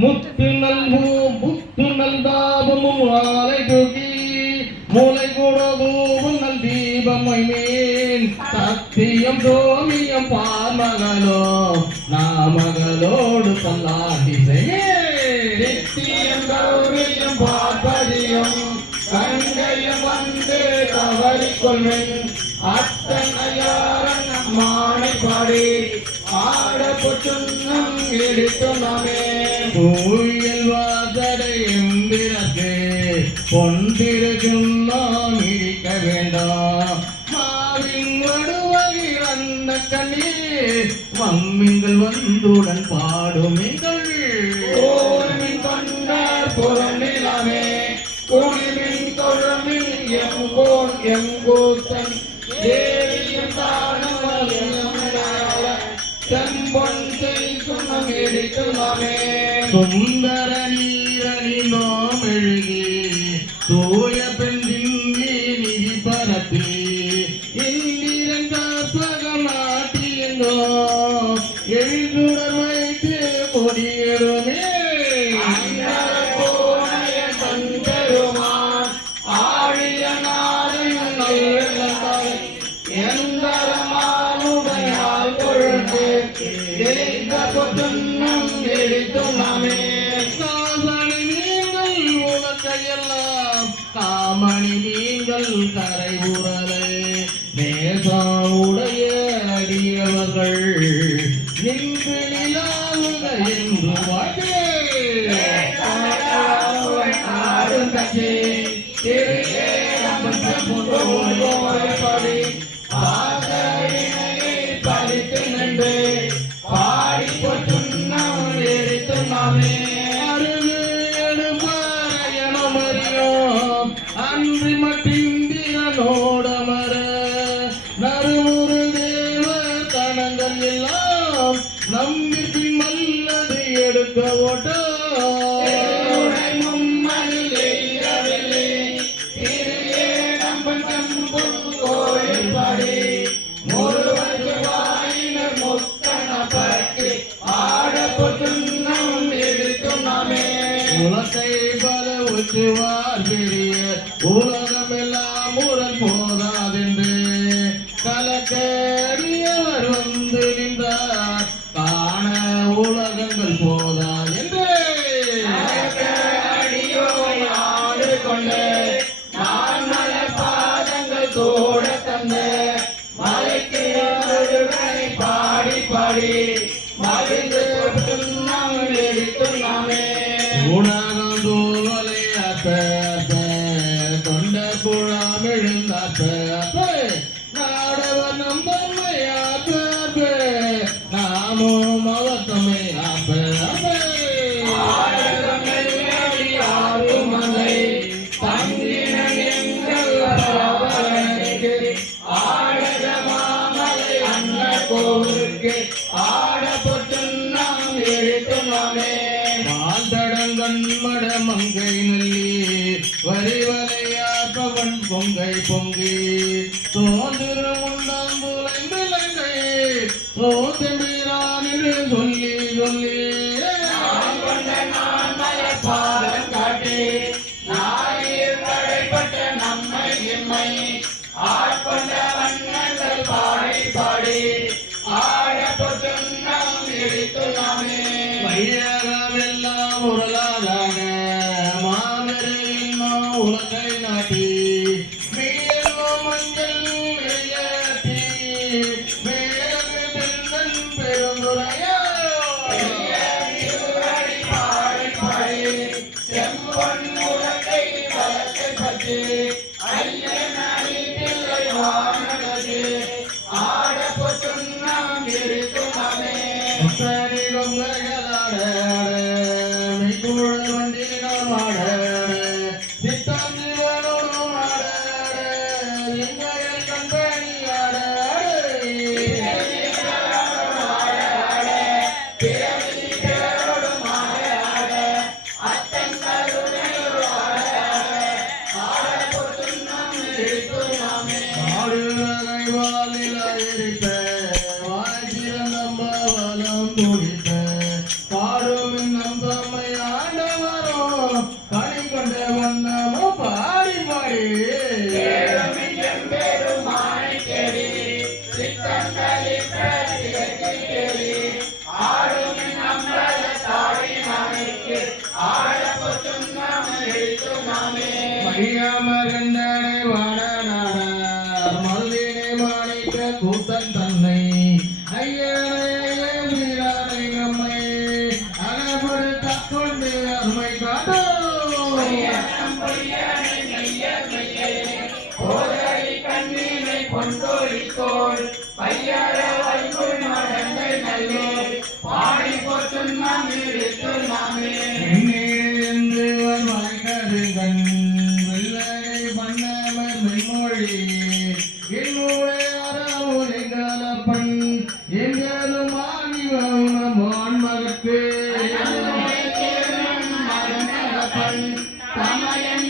முத்து நல்வோம் முத்து நல்தாபமும் வாழை தூக்கி மூளை கூடவும் நல் தீபமை மேல் சத்தியம் சோமியம் பார்மகளோ நாமகளோடு பல்லாட்டி செய்யம் கௌரியம் பார்ப்பதியும் கங்கையும் வந்து தவறிக்கொள்வேன் அத்தனையாரன் மானை பாடி ஆடப்பொன்னம் எடுத்துமே கோயில் வாசடை எம்பிறக்கு பொன்றிருக்கும் நாம் இருக்க வேண்டாம் மாவின் வடுவகை வந்த கண்ணே மம்மிங்கள் வந்துடன் பாடுமிங்கள் கோமின் கொண்டார் புறநிலாமே கோமின் தொழமில் எங்கோன் எங்கோத்தன் தேவியும் தானும் சுந்தர நீரணி நோம் எழுகி தூய பெண்ணிங்கி நிதி பரப்பி இந்திரன் காப்பகம் நாட்டியங்கோ எழுதுடர் வைத்து கொடியருமே பெருமான் ஆழிய நாளின் எந்தரமானுடையால் கொழுந்து காமணி நீங்கள் கரை உரலை நேசாவுடைய அடியவர்கள் நின்று நிலாவுக என்று வாழே பறித்து நின்று பாடி பொன்னம் எடுத்துமே அன்றி மட்டிந்திரனோடமர நறுமுறு தேவ கணங்கள் எல்லாம் நம்பி பின்னல்லது எடுக்க ஓட்டோ உலகை பல உச்சுவார் பெரிய உலகமெல்லாம் உரல் போதாதென்று கலக்கறியவர் வந்து நின்றார் காண உலகங்கள் போதாதென்று கொண்டு நான் மல பாதங்கள் தோட தந்த மலைக்கு பாடி பாடி மகிழ்ந்து எடுத்துமே உலகம் தூவலை அப்ப தொண்ட புழாம் எழுந்தாப்ப அப்ப நாடவர் நம்பமையாப்ப நாமும் அவத்தமை அப்ப அப்ப மலை தங்கினன் எங்கள் ஆடக மாமலை அண்ண கோவிலுக்கு ஆட பொன்னம் எடுத்துமே மட மங்கை நல்லி வரிவலையாப்பவன் பொங்கை பொங்கி தோன்றிரும் உண்டாம்புலைந்திலங்கை தோற்றமிரான் என்று சொல்லி சொல்லி பாதம் காட்டி நாயில் கடைப்பட்ட நம்மை எம்மை ஆட்கொண்ட வண்ணங்கள் பாடி பாடி ஆட பொன்னம் எடுத்து நாமே வையகமெல்லாம் உரலாதான மாமரில் உலகை நாட்டி மேலோ மஞ்சள் விளையாட்டி மேலகு தென்னன் பெருந்துரையோ பாடி பாடி செம்பொன் உலகை வளர்த்தை பற்றி ஐயன் அணிதில்லை வானது ஆட பொன்னம் இருக்குமாமே வாய் சிறந்த பலம் துடித்த தமயன்